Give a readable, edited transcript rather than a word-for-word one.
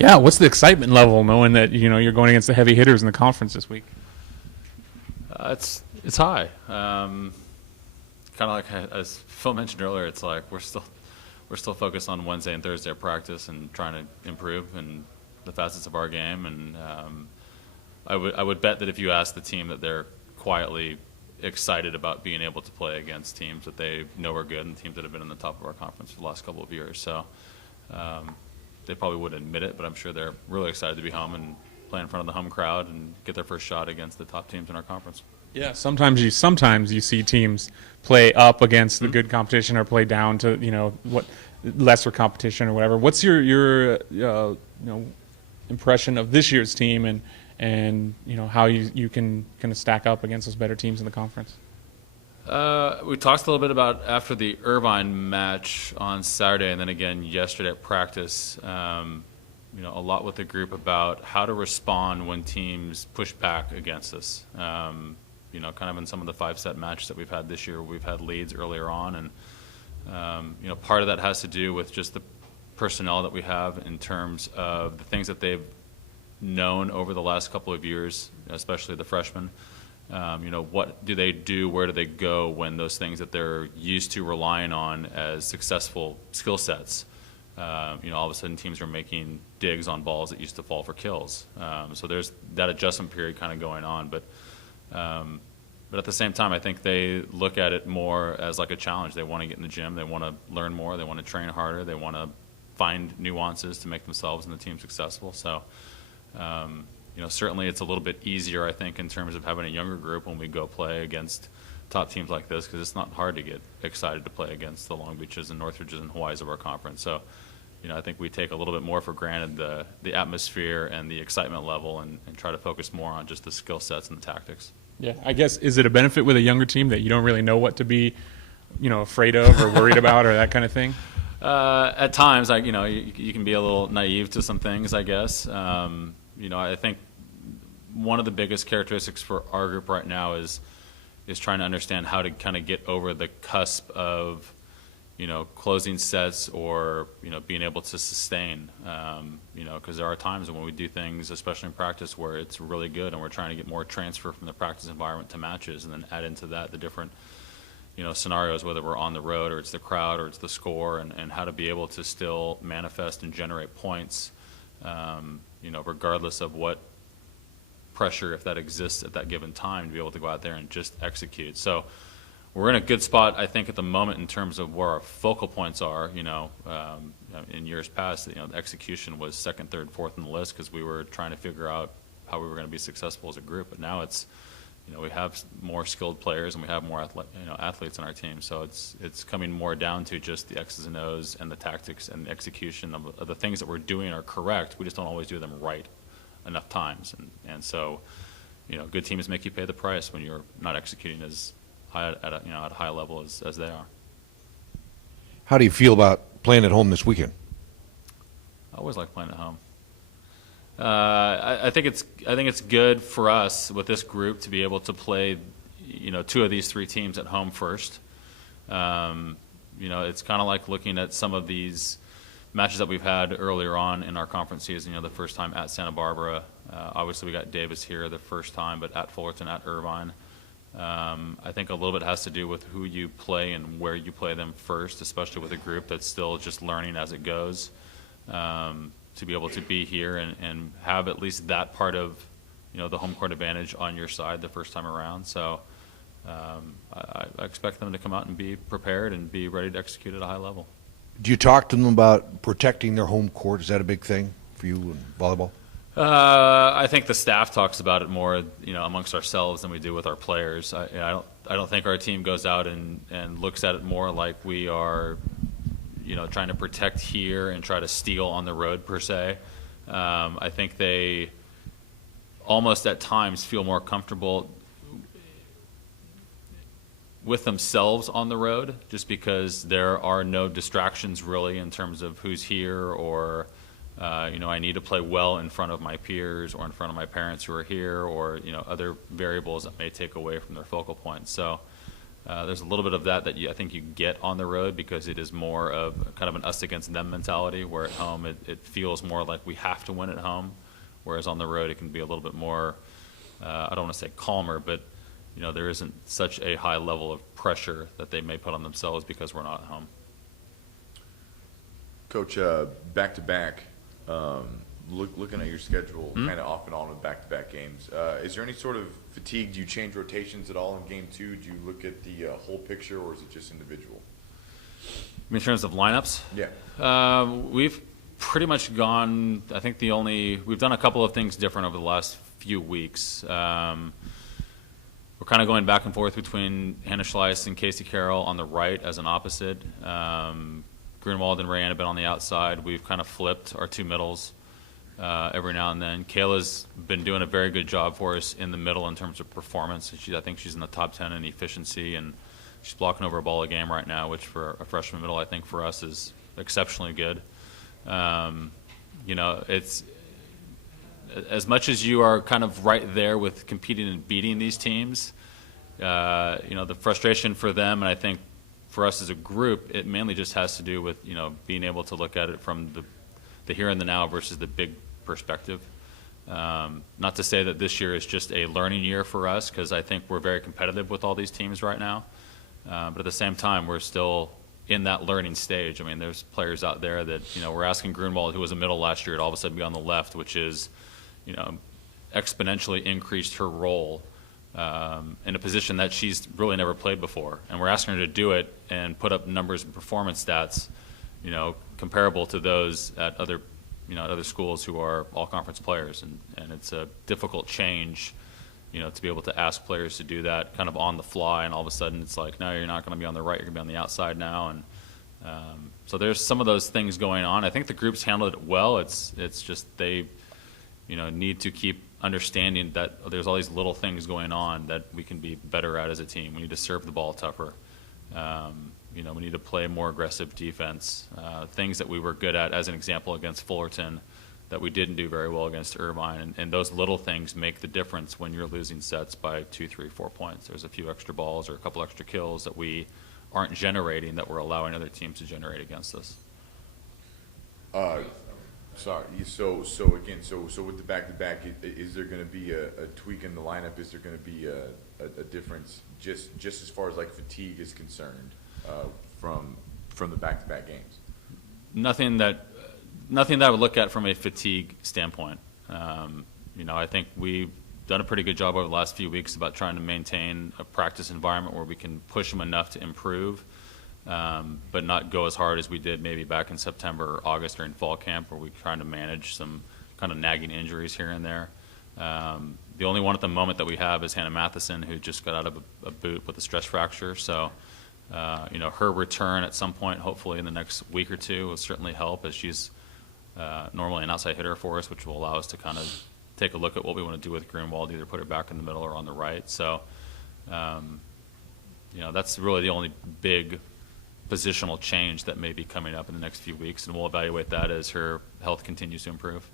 Yeah, what's the excitement level knowing that you're going against the heavy hitters in the conference this week? It's high. Kind of like as Phil mentioned earlier, it's like we're still focused on Wednesday and Thursday practice and trying to improve in the facets of our game. And I would bet that if you ask the team that they're quietly excited about being able to play against teams that they know are good and teams that have been in the top of our conference for the last couple of years. So they probably wouldn't admit it, but I'm sure they're really excited to be home and play in front of the home crowd and get their first shot against the top teams in our conference. Yeah, sometimes you see teams play up against the good competition or play down to what lesser competition or whatever. What's your impression of this year's team and how you can kind of stack up against those better teams in the conference? We talked a little bit about after the Irvine match on Saturday and then again yesterday at practice. A lot with the group about how to respond when teams push back against us. Kind of in some of the 5-set matches that we've had this year, we've had leads earlier on, and part of that has to do with just the personnel that we have in terms of the things that they've known over the last couple of years, especially the freshmen. What do they do? Where do they go when those things that they're used to relying on as successful skill sets? All of a sudden teams are making digs on balls that used to fall for kills. So there's that adjustment period kind of going on. But at the same time, I think they look at it more as like a challenge. They want to get in the gym. They want to learn more. They want to train harder. They want to find nuances to make themselves and the team successful. So, certainly it's a little bit easier, I think, in terms of having a younger group when we go play against top teams like this, because it's not hard to get excited to play against the Long Beaches and Northridges and Hawaiis of our conference. So, I think we take a little bit more for granted the atmosphere and the excitement level and try to focus more on just the skill sets and the tactics. Yeah, I guess, is it a benefit with a younger team that you don't really know what to be, afraid of or worried about or that kind of thing? At times, you can be a little naive to some things, I guess. I think one of the biggest characteristics for our group right now is trying to understand how to kind of get over the cusp of, closing sets or, being able to sustain, because there are times when we do things, especially in practice, where it's really good and we're trying to get more transfer from the practice environment to matches and then add into that the different, scenarios, whether we're on the road or it's the crowd or it's the score, and how to be able to still manifest and generate points, regardless of what pressure, if that exists at that given time, to be able to go out there and just execute. So we're in a good spot, I think, at the moment in terms of where our focal points are. In years past, the execution was second, third, fourth on the list because we were trying to figure out how we were going to be successful as a group. But now it's, we have more skilled players and we have more athletes on our team. So it's coming more down to just the X's and O's and the tactics and the execution of the things that we're doing are correct. We just don't always do them right enough times. And so, good teams make you pay the price when you're not executing as high at a high level as they are. How do you feel about playing at home this weekend? I always like playing at home. I think it's good for us with this group to be able to play, two of these three teams at home first. It's kind of like looking at some of these matches that we've had earlier on in our conference season. The first time at Santa Barbara, obviously we got Davis here the first time, but at Fullerton, at Irvine. I think a little bit has to do with who you play and where you play them first, especially with a group that's still just learning as it goes. To be able to be here and have at least that part of, the home court advantage on your side the first time around. So I expect them to come out and be prepared and be ready to execute at a high level. Do you talk to them about protecting their home court? Is that a big thing for you in volleyball? I think the staff talks about it more, amongst ourselves than we do with our players. I don't think our team goes out and looks at it more like we are, trying to protect here and try to steal on the road per se. I think they almost at times feel more comfortable with themselves on the road, just because there are no distractions really in terms of who's here or I need to play well in front of my peers or in front of my parents who are here, or other variables that may take away from their focal points. So There's a little bit of that I think you get on the road because it is more of kind of an us against them mentality, where at home it feels more like we have to win at home, whereas on the road it can be a little bit more, I don't want to say calmer, but there isn't such a high level of pressure that they may put on themselves because we're not at home. Coach, back-to-back, looking at your schedule, kind of off and on with back-to-back games, is there any sort of fatigue? Do you change rotations at all in Game 2? Do you look at the whole picture, or is it just individual? In terms of lineups? Yeah. We've pretty much gone, I think we've done a couple of things different over the last few weeks. We're kind of going back and forth between Hannah Schleiss and Casey Carroll on the right as an opposite. Grunwald and Rayanne have been on the outside. We've kind of flipped our two middles every now and then. Kayla's been doing a very good job for us in the middle in terms of performance. I think she's in the top 10 in efficiency, and she's blocking over a ball a game right now, which for a freshman middle, I think for us is exceptionally good. It's as much as you are kind of right there with competing and beating these teams, the frustration for them, and I think for us as a group, it mainly just has to do with, being able to look at it from the here and the now versus the big perspective. Not to say that this year is just a learning year for us, because I think we're very competitive with all these teams right now. But at the same time, we're still in that learning stage. I mean, there's players out there that, we're asking Grunwald, who was a middle last year, to all of a sudden be on the left, which is, exponentially increased her role in a position that she's really never played before. And we're asking her to do it and put up numbers and performance stats, comparable to those at other schools who are all-conference players. And it's a difficult change, to be able to ask players to do that kind of on the fly, and all of a sudden it's like, no, you're not going to be on the right, you're going to be on the outside now. And so there's some of those things going on. I think the group's handled it well. It's just they need to keep understanding that there's all these little things going on that we can be better at as a team. We need to serve the ball tougher. We need to play more aggressive defense. Things that we were good at, as an example, against Fullerton, that we didn't do very well against Irvine. And those little things make the difference when you're losing sets by 2, 3, 4 points. There's a few extra balls or a couple extra kills that we aren't generating that we're allowing other teams to generate against us. Sorry. So with the back-to-back, is there going to be a tweak in the lineup? Is there going to be a difference just as far as like fatigue is concerned from the back-to-back games? Nothing that I would look at from a fatigue standpoint. I think we've done a pretty good job over the last few weeks about trying to maintain a practice environment where we can push them enough to improve. But not go as hard as we did maybe back in September or August during fall camp, where we're trying to manage some kind of nagging injuries here and there. The only one at the moment that we have is Hannah Matheson, who just got out of a boot with a stress fracture. So, her return at some point, hopefully in the next week or two, will certainly help, as she's normally an outside hitter for us, which will allow us to kind of take a look at what we want to do with Grunwald, either put her back in the middle or on the right. So, that's really the only big positional change that may be coming up in the next few weeks, and we'll evaluate that as her health continues to improve.